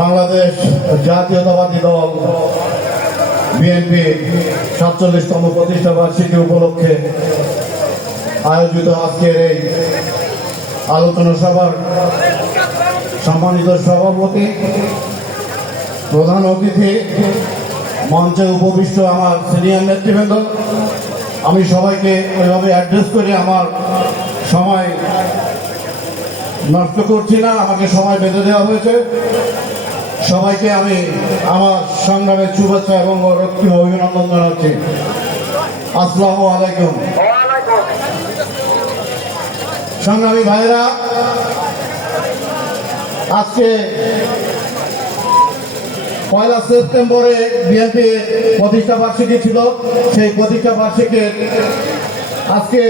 বাংলাদেশ জাতীয়তাবাদী দল বিএনপি ৪৭তম প্রতিষ্ঠা বার্ষিকী উপলক্ষে আয়োজিত আজকের এই আলোচনা সভার সম্মানিত সভাপতি, প্রধান অতিথি, মঞ্চে উপবিষ্ট আমার সিনিয়র নেতৃবৃন্দ, আমি সবাইকে ওইভাবে অ্যাড্রেস করে আমার সময় নষ্ট করছি না, আমাকে সময় বেঁধে দেওয়া হয়েছে। সবাইকে আমি আমার সংগ্রামের শুভেচ্ছা এবং রক্তিম অভিনন্দন জানাচ্ছি। আসসালামু আলাইকুম। সংগ্রামী ভাইরা, আজকে 1 সেপ্টেম্বরে বিএনপি প্রতিষ্ঠা বার্ষিকী ছিল। সেই প্রতিষ্ঠা বার্ষিকীর আজকে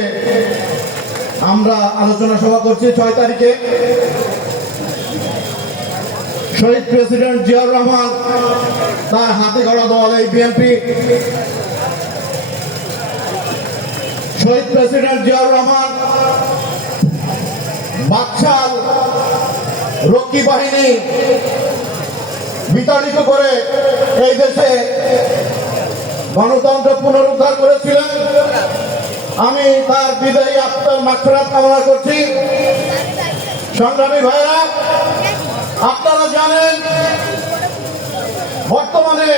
আমরা আলোচনা সভা করছি 6 তারিখে। শহীদ প্রেসিডেন্ট জিয়াউর রহমান, তার হাতে গড়া দল এই বিএনপি। শহীদ প্রেসিডেন্ট জিয়াউর রহমান বাকশাল রক্ষী বাহিনী বিতাড়িত করে এই দেশে গণতন্ত্র পুনরুদ্ধার করেছিলেন। আমি তার বিদায়ী আত্মার মাগফিরাত কামনা করছি। সংগ্রামী ভাইরা, আপনারা জানেন বর্তমানে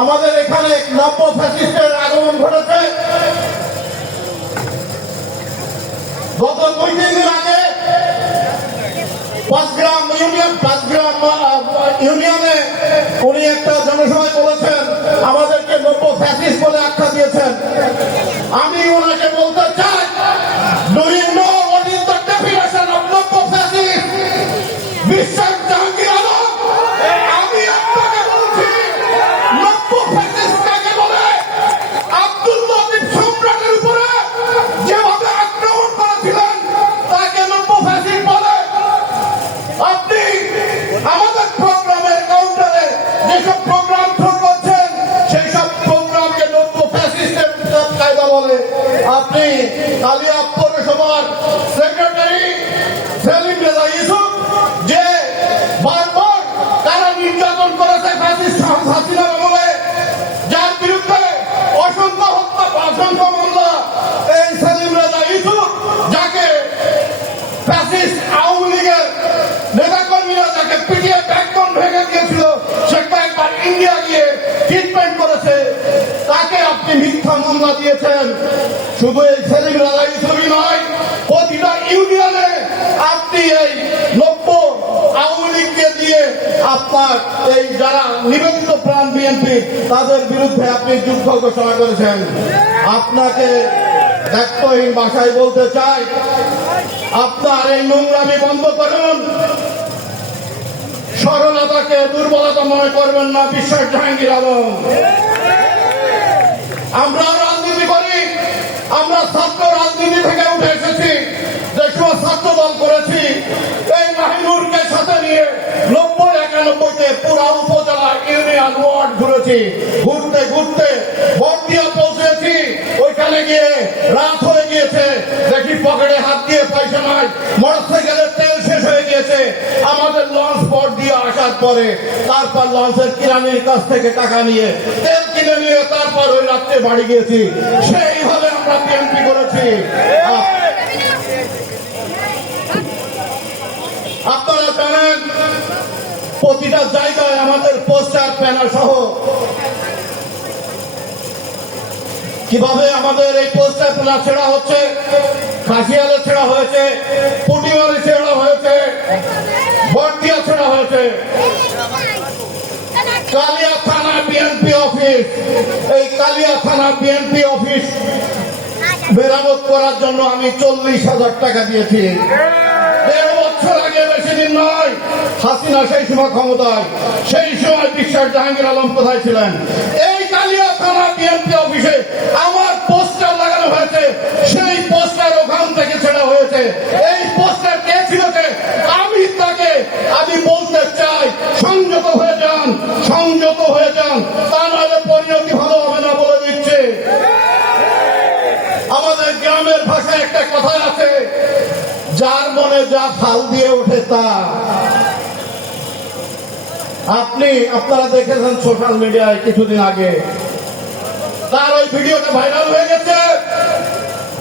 আমাদের এখানে নব্য ফ্যাসিস্টের আগমন ঘটেছে। গত 2-3 দিন আগে পাঁচগ্রাম ইউনিয়নে উনি একটা জনসভায় বলেছেন, আমাদেরকে নব্য ফ্যাসিস্ট বলে আখ্যা দিয়েছেন। আমি ওনাকে বলতে চাই, do you know what is the definition of নব্য ফ্যাসিস্ট? বিশ্বাস জাহাঙ্গীর আলম, আমি আপনাকে বলছি নব্য ফ্যাসিস্ট কাকে বলে? আব্দুল লতিফ সম্রাটের উপরে যেভাবে আক্রমণ করেছিলেন তাকে নব্য ফ্যাসিস্ট বলে। আপনি আমাদের প্রোগ্রামের কাউন্টারে যেসব প্রোগ্রাম শুরু করছেন সেই সব প্রোগ্রামকে নব্য ফ্যাসিস্টের কায়দা বলে। আপনি কালিয়া পৌরসভার সেক্রেটারি সেলিম রেজা ইউসুফ, যে বারবার তারা নির্যাতন করেছে ফ্যাসিস্ট হাসিনা আমলে, যার বিরুদ্ধে অসংখ্য হত্যা, অসংখ্য মামলা, এই সেলিম রেজা ইউসুফ, যাকে ফ্যাসিস্ট আওয়ামী লীগের নেতাকর্মীরা যাকে পিটিয়ে ব্যাকবোন ভেঙে দিয়েছিল, সে কয়েকবার ইন্ডিয়া গিয়ে ট্রিটমেন্ট করেছে, তাকে আপনি মিথ্যা মামলা দিয়েছেন। শুধু এই সেলিম রেজা ইউসুফই নয়, প্রতিটা ইউনিয়নে আপনি এই নব্য আওয়ামী লীগকে দিয়ে আপনার এই যারা নিবেদিত প্রাণ বিএনপি, তাদের বিরুদ্ধে আপনি যুদ্ধ ঘোষণা করেছেন। আপনাকে দায়িত্বহীন ভাষায় বলতে চাই, আপনার এই নোংরামি বন্ধ করুন। সরলতাকে দুর্বলতা মনে করবেন না, বিশ্বাস জাহাঙ্গীর আলম। আমরা রাজনীতি করি, আমরা ছাত্র রাজনীতি থেকে উঠে এসেছি। যে সময় ছাত্র দল করেছি, এই মাহিনুরকে সাথে নিয়ে 90-91-তে পুরা উপজেলা ইউনিয়ন ওয়ার্ড ঘুরেছি। ঘুরতে ঘুরতে বর্দিয়া পৌঁছেছি। ওইখানে গিয়ে রাত হয়ে গিয়েছে, দেখি পকেটে হাত দিয়ে পয়সা নাই, মোটরসাইকেলের তেল শেষ হয়ে গিয়েছে। আমাদের লঞ্চ পট দিয়ে আসার পরে তারপর লঞ্চের কিরানির কাছ থেকে টাকা নিয়ে তেল কিনে নিয়ে তারপর ওই রাত্রে বাড়ি গিয়েছি। সেইভাবে আমরা বিএনপি করেছি। আপনারা জানেন প্রতিটা জায়গায় আমাদের পোস্টার ব্যানার সহ কিভাবে আমাদের এই পোস্টার ব্যানার ছেড়া হচ্ছে। কাশিয়ালে ছেড়া হয়েছে, পুটিমারে ছেড়া হয়েছে, বর্দিয়া ছেড়া হয়েছে। কালিয়া থানা বিএনপি অফিস, এই কালিয়া থানা বিএনপি অফিস মেরামত করার জন্য আমি 40,000 টাকা দিয়েছি। 1.5 বছর আগে, বেশি দিন নয়, হাসিনা সেই সময় ক্ষমতায়, সেই সময় বিশ্বাস জাহাঙ্গীর আলম কোথায় ছিলেন? এই কালিয়া থানা বিএনপি অফিসে আমার পোস্টার লাগানো হয়েছে, সেই পোস্টার ওখান থেকে ছেড়া হয়েছে। এই পোস্টার কে ছিল? আমি বলতে চাই, সংযত হয়ে যান, সংযত হয়ে যান, তা নাহলে পরিণতি ভালো হবে না বলে দিচ্ছে। গ্রামের ভাষায় একটা কথা আছে, যার মনে যা ফাল দিয়ে ওঠে তা। আপনারা দেখেছেন সোশ্যাল মিডিয়ায় কিছুদিন আগে, তার ওই ভিডিওটা ভাইরাল হয়ে গেছে।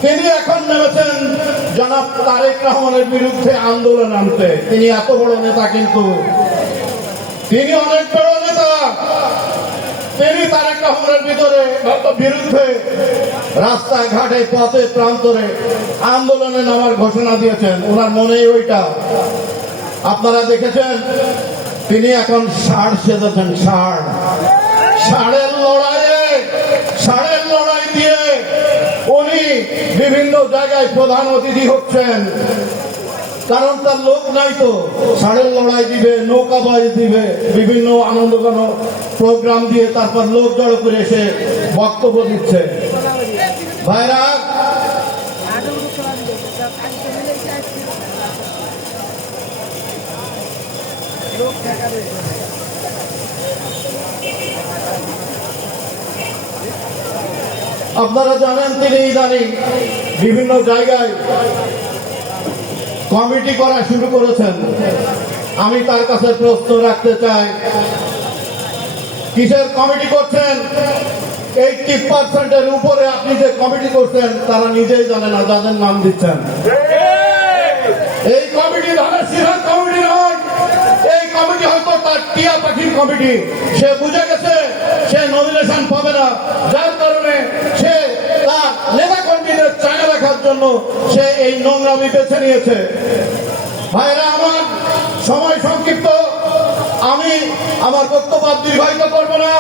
তিনি এখন নেমেছেন জনাব তারেক রহমানের বিরুদ্ধে আন্দোলন আনতে। তিনি এত বড় নেতা, কিন্তু তিনি অনেক বড় নেতা। তিনি তারেক রহমানের বিরুদ্ধে রাস্তায় ঘাটে পথে প্রান্তরে আন্দোলনে নামার ঘোষণা দিয়েছেন। ওনার মনেই ওইটা। আপনারা দেখেছেন তিনি এখন ষাঁড় সেজেছেন। ষাঁড়ের লড়াই দিয়ে উনি বিভিন্ন জায়গায় প্রধান অতিথি হচ্ছেন, কারণ তার লোক নাই তো। ষাঁড়ের লড়াই দিবে, নৌকাবাজ দিবে, বিভিন্ন আনন্দঘন প্রোগ্রাম দিয়ে তারপর লোক জড়ো করে এসে বক্তব্য দিচ্ছে। ভাইরা, আপনারা জানেন তিনি ইদানিং বিভিন্ন জায়গায় কমিটি করা শুরু করেছেন। আমি তার কাছে প্রশ্ন রাখতে চাই, কিসের কমিটি করছেন? 80% উপরে আপনি যে কমিটি করছেন তারা নিজেই জানে না, যাদের নাম দিচ্ছেন। এই কমিটি ধানের শীষের কমিটি নয়। এই কমিটি হয়তো তার টিয়া পাখির কমিটি। সে বুঝে গেছে সে নমিনেশন পাবে না, যার কারণে সে তার নেতা কর্মীদের চাঙা রাখার জন্য সে এই নোংরামি বেছে নিয়েছে। ভাইরা আমার, সময় সংক্ষিপ্ত, আমি আমার বক্তব্য দীর্ঘায়িত করব না,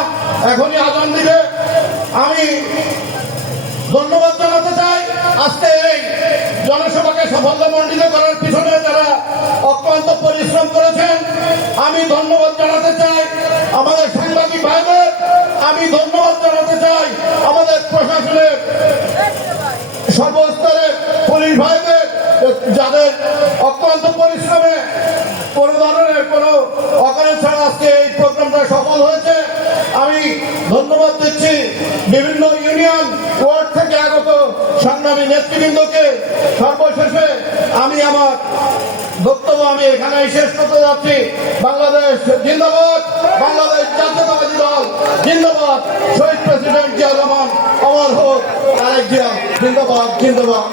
এখনই আজান দিবে। আমি ধন্যবাদ জানাতে চাই আজকে এই জনসভাকে সাফল্যমণ্ডিত করার পিছনে যারা অক্লান্ত পরিশ্রম করেছেন। আমি ধন্যবাদ জানাতে চাই আমাদের সাংবাদিক ভাইদের, আমি ধন্যবাদ জানাতে চাই আমাদের প্রশাসনের সর্বস্তরের পুলিশ ভাইদের, যাদের অক্লান্ত পরিশ্রমে কোন ধরনের কোন অকারণ ছাড়া আজকে এই প্রোগ্রামটা সফল হয়েছে। আমি ধন্যবাদ দিচ্ছি বিভিন্ন ইউনিয়ন ওয়ার্ড থেকে আগত সংগ্রামী নেতৃবৃন্দকে। সর্বশেষে আমি আমার বক্তব্য এখানে শেষ করতে যাচ্ছি। বাংলাদেশ জিন্দাবাদ, বাংলাদেশ জাতীয়তাবাদী দল জিন্দাবাদ, শহীদ প্রেসিডেন্ট জিয়া রহমান অমর হোক, তারেক জিয়া জিন্দাবাদ, জিন্দাবাদ।